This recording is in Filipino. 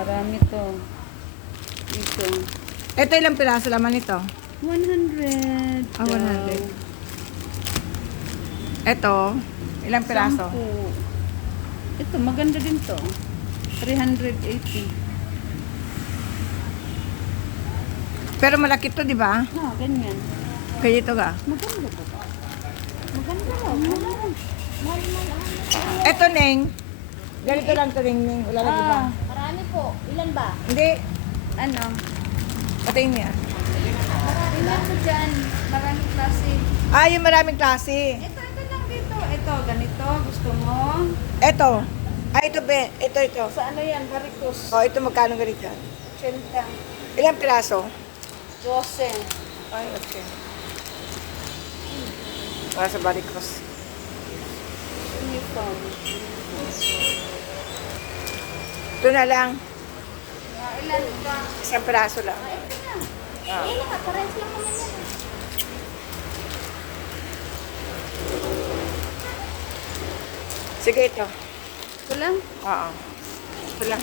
marami to. Ito. Ito ilang piraso laman ito? 100. Ah, 100. Ito, ilang piraso? 10. Ito, maganda din to. 380. Pero malaki to, di ba? Ah, ganyan. Kaya ito ka. Maganda ba? Maganda ba? Mahal. Ito, Neng. Ganito lang to, Neng. Wala lang iba. Marami po. Ilan ba? Hindi. Ano? Patayin niya. Ilan po dyan? Maraming klase. Ah, yung maraming klase. Ito lang dito. Ito, ganito. Gusto mo? Ito. Ah, ito, be. Ito. Sa ano yan? Varicose. Oh, ito magkano ganito? 80. Ilang piraso? 12. Ay, okay. Para sa varicose. Uniform. Ito na lang. Ilan ba? Isang piraso lang. Ito na. Ah. Ilan ka? Parehas lang naman yan. Sige, ito. Ito lang? Oo. Ito lang.